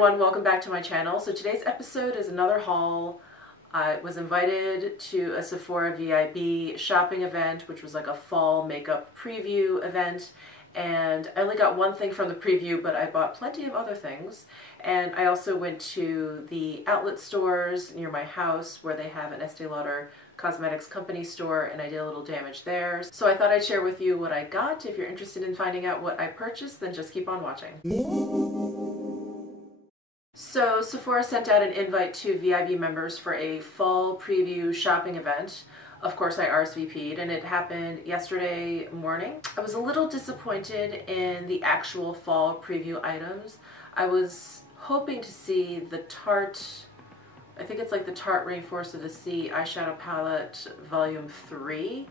everyone, welcome back to my channel. So today's episode is another haul. I was invited to a Sephora VIB shopping event, which was like a fall makeup preview event, and I only got one thing from the preview, but I bought plenty of other things. And I also went to the outlet stores near my house where they have an Estee Lauder cosmetics company store, and I did a little damage there. So I thought I'd share with you what I got. If you're interested in finding out what I purchased, then just keep on watching. So Sephora sent out an invite to VIB members for a fall preview shopping event. Of course I RSVP'd, and it happened yesterday morning. I was a little disappointed in the actual fall preview items. I was hoping to see the Tarte, I think it's like the Tarte Rainforest of the Sea eyeshadow palette volume 3,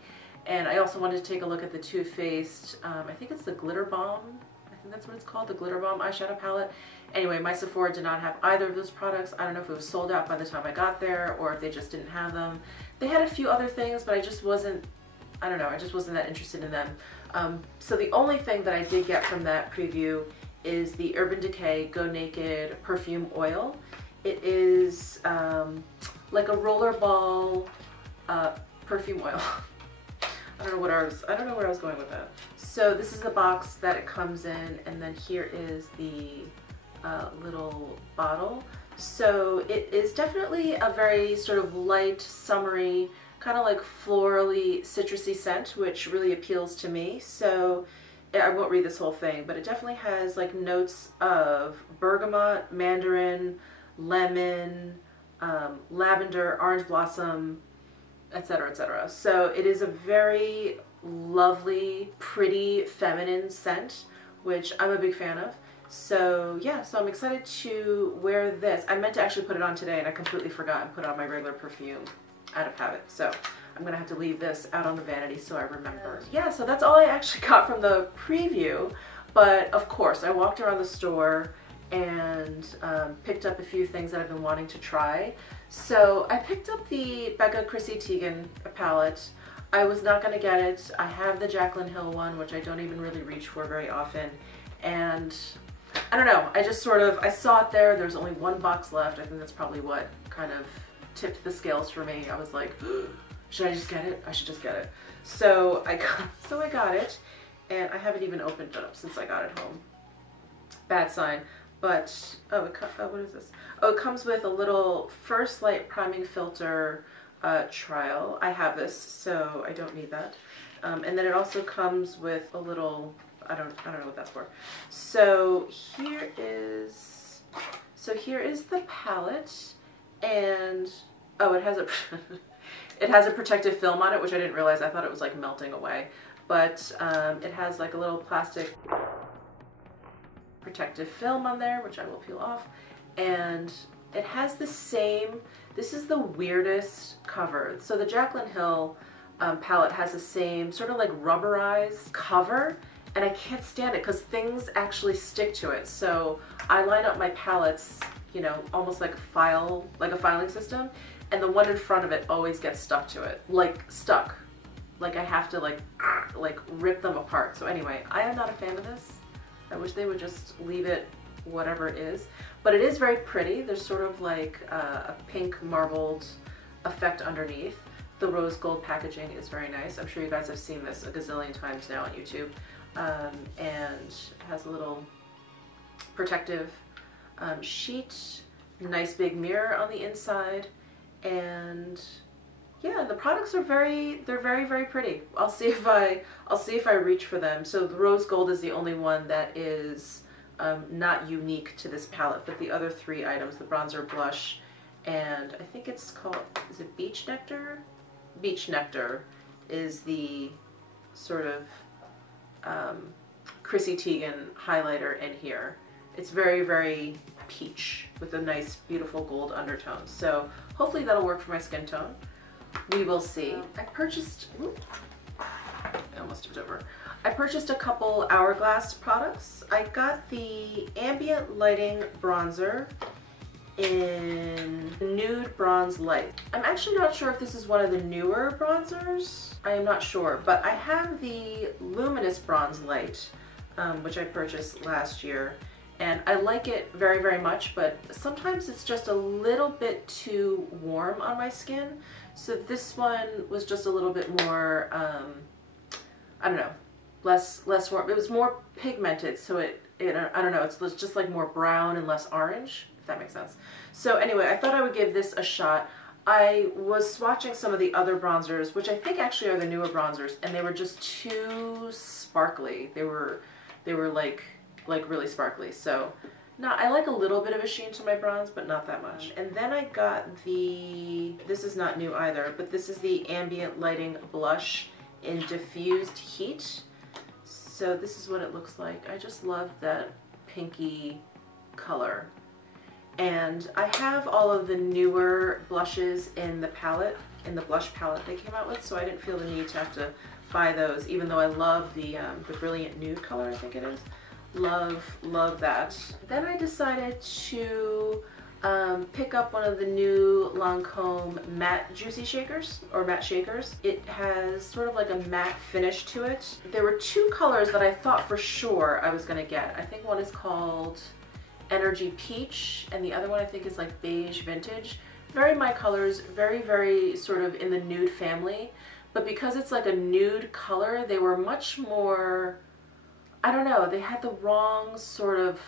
and I also wanted to take a look at the Too Faced, I think it's the Glitter Bomb, I think that's what it's called, the Glitter Bomb eyeshadow palette. Anyway, my Sephora did not have either of those products. I don't know if it was sold out by the time I got there or if they just didn't have them. They had a few other things, but I just wasn't, I don't know, I just wasn't that interested in them. So the only thing that I did get from that preview is the Urban Decay Go Naked Perfume Oil. It is like a rollerball perfume oil. I don't know where I was going with that. So this is the box that it comes in, and then here is the little bottle. So it is definitely a very sort of light, summery, kind of like florally, citrusy scent, which really appeals to me. So I won't read this whole thing, but it definitely has like notes of bergamot, mandarin, lemon, lavender, orange blossom, etc., etc. So it is a very lovely, pretty, feminine scent, which I'm a big fan of. So yeah, so I'm excited to wear this. I meant to actually put it on today and I completely forgot and put on my regular perfume out of habit. So I'm gonna have to leave this out on the vanity so I remember. Yeah, so that's all I actually got from the preview. But of course, I walked around the store and picked up a few things that I've been wanting to try. So I picked up the Becca Chrissy Teigen palette. I was not gonna get it. I have the Jaclyn Hill one, which I don't even really reach for very often. And I don't know, I just sort of, I saw it there, there's only one box left. I think that's probably what kind of tipped the scales for me. I was like, should I just get it? I should just get it. So I got it, and I haven't even opened it up since I got it home. Bad sign. But, what is this? Oh, it comes with a little First Light Priming Filter trial. I have this, so I don't need that. And then it also comes with a little, I don't know what that's for. So here is the palette, and oh, it has a it has a protective film on it, which I didn't realize. I thought it was like melting away, but it has like a little plastic protective film on there, which I will peel off, and it has the same, this is the weirdest cover. So the Jaclyn Hill palette has the same sort of like rubberized cover, and I can't stand it because things actually stick to it. So I line up my palettes, you know, almost like a filing system, and the one in front of it always gets stuck to it, like stuck. Like I have to like rip them apart. So anyway, I am not a fan of this. I wish they would just leave it whatever it is. But it is very pretty. There's sort of like a pink marbled effect underneath. The rose gold packaging is very nice. I'm sure you guys have seen this a gazillion times now on YouTube. And it has a little protective sheet, nice big mirror on the inside, and yeah, the products are very pretty. I'll see if I reach for them. So the rose gold is the only one that is not unique to this palette, but the other three items, the bronzer, blush, and I think it's called, is it Beach Nectar? Beach Nectar is the sort of Chrissy Teigen highlighter in here. It's very peach with a nice beautiful gold undertone. So hopefully that'll work for my skin tone. We will see. I purchased, I almost tipped over. I purchased a couple Hourglass products. I got the Ambient Lighting Bronzer in Nude Bronze Light. I'm actually not sure if this is one of the newer bronzers. I am not sure, but I have the Luminous Bronze Light, which I purchased last year, and I like it very, very much, but sometimes it's just a little bit too warm on my skin. So this one was just a little bit more, I don't know, less warm. It was more pigmented, so it I don't know, it's just like more brown and less orange, if that makes sense. So anyway, I thought I would give this a shot. I was swatching some of the other bronzers, which I think actually are the newer bronzers, and they were just too sparkly. They were like really sparkly. So now I like a little bit of a sheen to my bronze, but not that much. And then I got this is not new either, but this is the Ambient Lighting Blush in Diffused Heat. So this is what it looks like. I just love that pinky color. And I have all of the newer blushes in the palette, in the blush palette they came out with, so I didn't feel the need to have to buy those, even though I love the Brilliant Nude color, I think it is. Love that. Then I decided to pick up one of the new Lancome matte juicy shakers, or matte shakers. It has sort of like a matte finish to it. There were two colors that I thought for sure I was gonna get. I think one is called Energy Peach, and the other one I think is like Beige Vintage. Very my colors, very, very sort of in the nude family, but because it's like a nude color, they were much more, I don't know, they had the wrong sort of,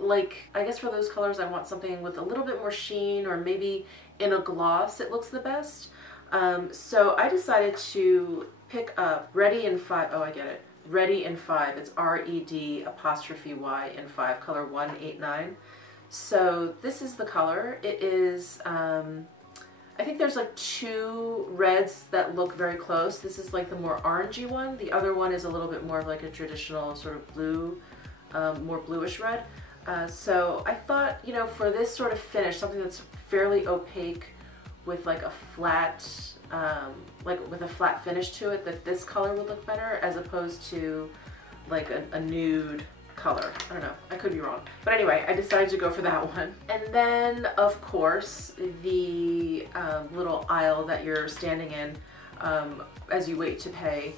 like, I guess for those colors I want something with a little bit more sheen, or maybe in a gloss it looks the best. So I decided to pick up Ready in 5, oh I get it, Ready in 5, it's RED''Y in 5, color 189. So this is the color. It is, I think there's like two reds that look very close. This is like the more orangey one. The other one is a little bit more of like a traditional sort of blue, more bluish red. So I thought, you know, for this sort of finish, something that's fairly opaque with like a flat, flat finish to it, that this color would look better as opposed to like a nude color. I don't know, I could be wrong. But anyway, I decided to go for that one. And then, of course, the little aisle that you're standing in as you wait to pay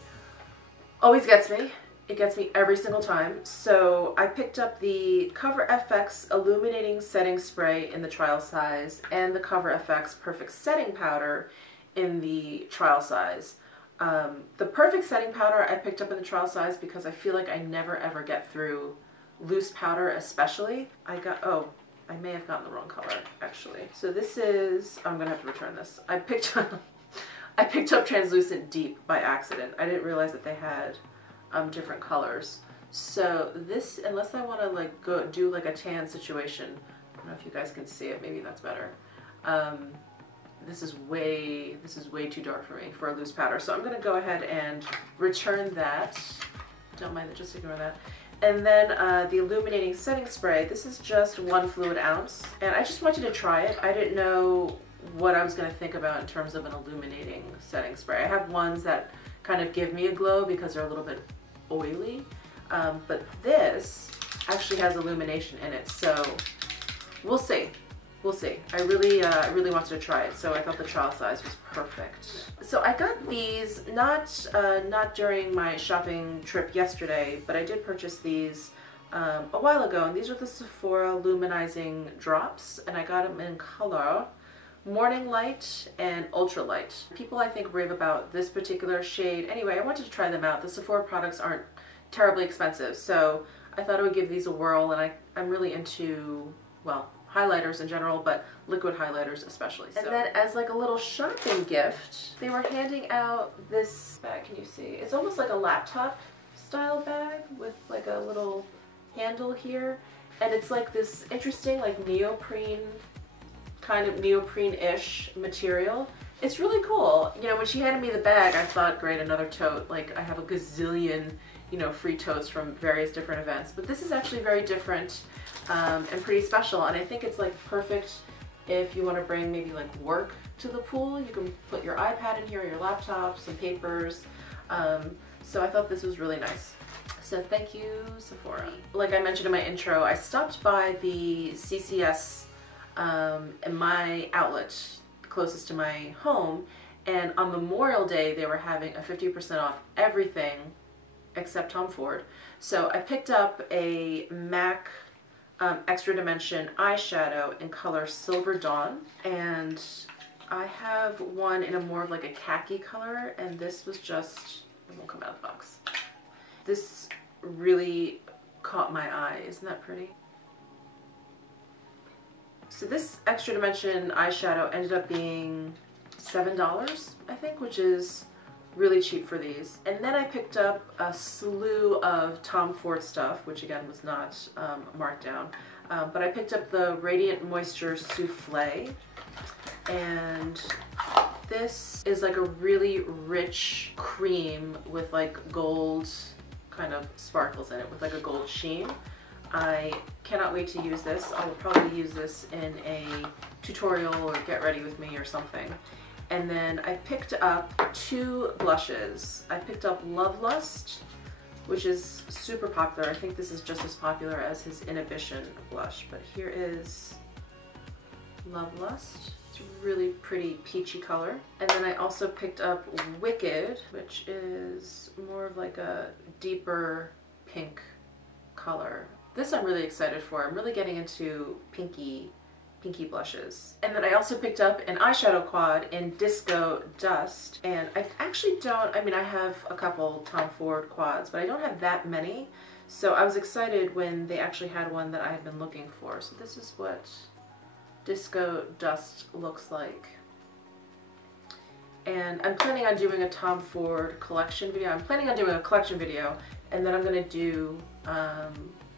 always gets me. It gets me every single time. So I picked up the Cover FX Illuminating Setting Spray in the trial size and the Cover FX Perfect Setting Powder in the trial size. The Perfect Setting Powder I picked up in the trial size because I feel like I never ever get through loose powder, especially. I may have gotten the wrong color actually. So this is, I'm gonna have to return this. I picked up Translucent Deep by accident. I didn't realize that they had different colors. So this, unless I want to like go do like a tan situation, I don't know if you guys can see it, maybe that's better. This is way too dark for me for a loose powder. So I'm gonna go ahead and return that. Don't mind it, just ignore that. And then the Illuminating Setting Spray, this is just 1 fluid ounce. And I just wanted to try it. I didn't know what I was gonna think about in terms of an illuminating setting spray. I have ones that kind of give me a glow because they're a little bit oily, but this actually has illumination in it, so we'll see. We'll see. I really wanted to try it, so I thought the trial size was perfect. So I got these not during my shopping trip yesterday, but I did purchase these a while ago, and these are the Sephora Luminizing Drops, and I got them in color Morning Light and Ultra Light. People I think rave about this particular shade. Anyway, I wanted to try them out. The Sephora products aren't terribly expensive, so I thought I would give these a whirl, and I'm really into, well, highlighters in general, but liquid highlighters especially. So. And then as like a little shopping gift, they were handing out this bag. Can you see? It's almost like a laptop style bag with like a little handle here, and it's like this interesting like neoprene, kind of neoprene-ish material. It's really cool. You know, when she handed me the bag, I thought, great, another tote. Like, I have a gazillion, you know, free totes from various different events. But this is actually very different and pretty special. And I think it's like perfect if you want to bring maybe like work to the pool. You can put your iPad in here, your laptop, some papers. So I thought this was really nice. So thank you, Sephora. Like I mentioned in my intro, I stopped by the CCS in my outlet closest to my home, and on Memorial Day they were having a 50% off everything except Tom Ford. So I picked up a MAC Extra Dimension eyeshadow in color Silver Dawn, and I have one in a more of like a khaki color, and this was just, it won't come out of the box. This really caught my eye. Isn't that pretty? So this Extra Dimension eyeshadow ended up being $7, I think, which is really cheap for these. And then I picked up a slew of Tom Ford stuff, which again was not marked down. But I picked up the Radiant Moisture Souffle, and this is like a really rich cream with like gold kind of sparkles in it, with like a gold sheen. I cannot wait to use this. I will probably use this in a tutorial or get ready with me or something. And then I picked up 2 blushes. I picked up Love Lust, which is super popular. I think this is just as popular as his Inhibition blush, but here is Love Lust. It's a really pretty peachy color. And then I also picked up Wicked, which is more of like a deeper pink color. This I'm really excited for. I'm really getting into pinky blushes. And then I also picked up an eyeshadow quad in Disco Dust, and I actually don't, I mean, I have a couple Tom Ford quads, but I don't have that many, so I was excited when they actually had one that I had been looking for. So this is what Disco Dust looks like. And I'm planning on doing a Tom Ford collection video. I'm planning on doing a collection video, and then I'm going to do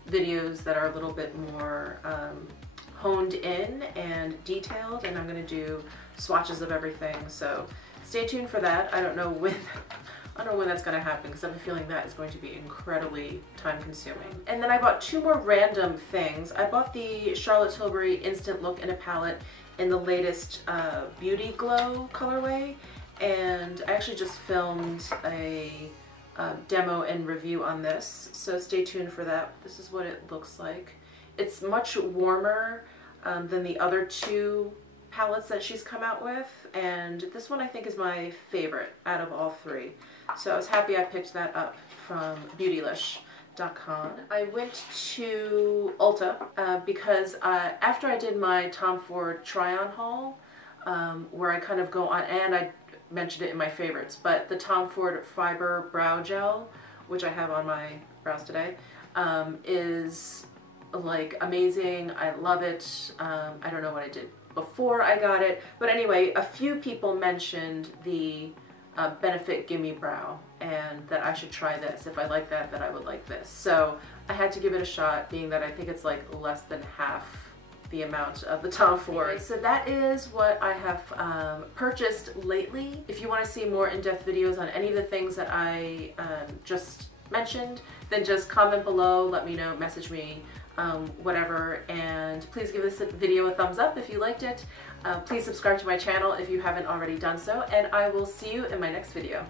videos that are a little bit more honed in and detailed, and I'm going to do swatches of everything, so stay tuned for that. I don't know when that's going to happen, because I have a feeling that is going to be incredibly time consuming. And then I bought 2 more random things. I bought the Charlotte Tilbury Instant Look in a palette in the latest Beauty Glow colorway, and I actually just filmed a demo and review on this, so stay tuned for that. This is what it looks like. It's much warmer than the other 2 palettes that she's come out with, and this one I think is my favorite out of all 3. So I was happy I picked that up from Beautylish.com. I went to Ulta because after I did my Tom Ford try-on haul, where I kind of go on, and I mentioned it in my favorites, but the Tom Ford Fiber Brow Gel, which I have on my brows today, is like amazing. I love it. I don't know what I did before I got it, but anyway, a few people mentioned the Benefit Gimme Brow, and that I should try this. If I like that, then I would like this. So I had to give it a shot, being that I think it's like less than half the amount of the Tom Ford. Okay, so that is what I have purchased lately. If you want to see more in-depth videos on any of the things that I just mentioned, then just comment below, let me know, message me, whatever, and please give this video a thumbs up if you liked it. Please subscribe to my channel if you haven't already done so, and I will see you in my next video.